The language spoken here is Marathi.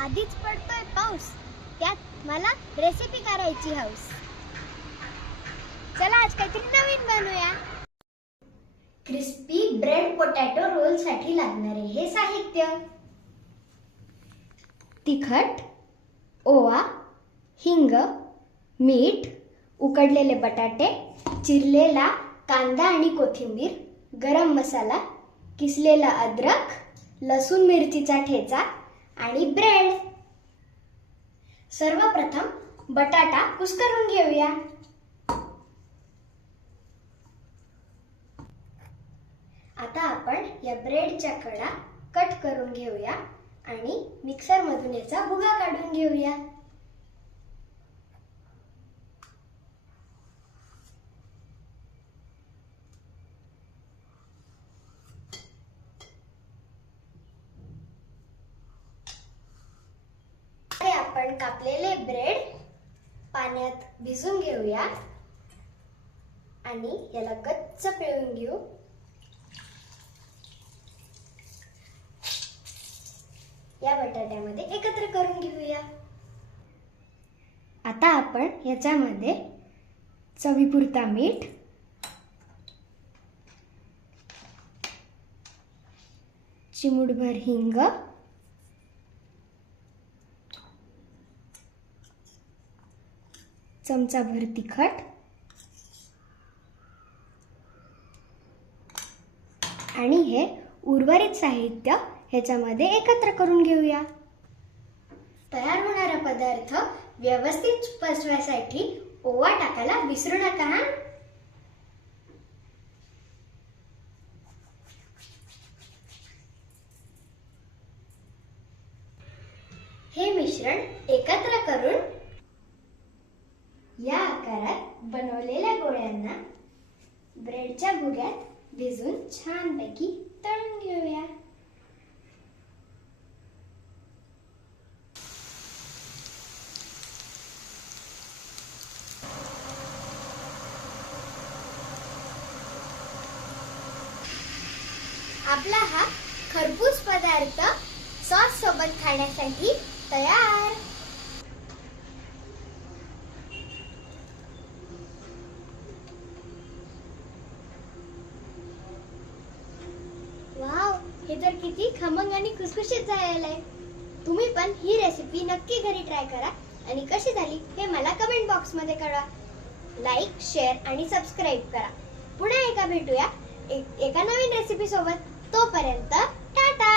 आधीच पडतोय पाऊस, त्यात मला रेसिपी करायची हौस. चला आज काहीतरी नवीन बनवूया. क्रिस्पी ब्रेड पोटॅटो रोल साठी लागणारे हे साहित्य: तिखट, ओवा, हिंग, मीठ, उकडलेले बटाटे, चिरलेला कांदा आणि कोथिंबीर, गरम मसाला, किसलेला अद्रक, लसूण मिरचीचा ठेचा आणि ब्रेड. सर्वप्रथम बटाटा कुस्करून घेऊया. आता आपण या ब्रेडच्या कडा कट करून घेऊया आणि मिक्सर मधून याचा भुगा काढून घेऊया. आपण कापलेले ब्रेड पाण्यात भिजून घेऊया आणि याला गच्च पिळून घेऊ. या बटाट्यामध्ये एकत्र करून घेऊया. आता आपण याच्यामध्ये चवीपुरता मीठ, चिमूटभर हिंग, चमचाभर तिखट आणि हे उर्वरित साहित्य ह्याच्यामध्ये एकत्र करून घेऊया. तयार होणारा पदार्थ व्यवस्थित पसरवण्यासाठी ओवा टाकायला विसरू नका. हे मिश्रण एकत्र करून या आकारात बनवलेल्या गोळ्यांना ब्रेडच्या भुग्यात भिजून छानपैकी तळून घेऊया. आपला हा खरपूस पदार्थ सॉस सोबत खाण्यासाठी तयार. वाव, हे तर किती खमंग आणि खुसखुशीत झालेलं आहे. तुम्ही पण ही रेसिपी नक्की घरी ट्राय करा आणि कशी झाली हे मला कमेंट बॉक्स मध्ये कळवा. लाईक, शेअर आणि सबस्क्राईब करा. पुन्हा भेटूया एका नवीन रेसिपी सोबत. तोपर्यंत टाटा.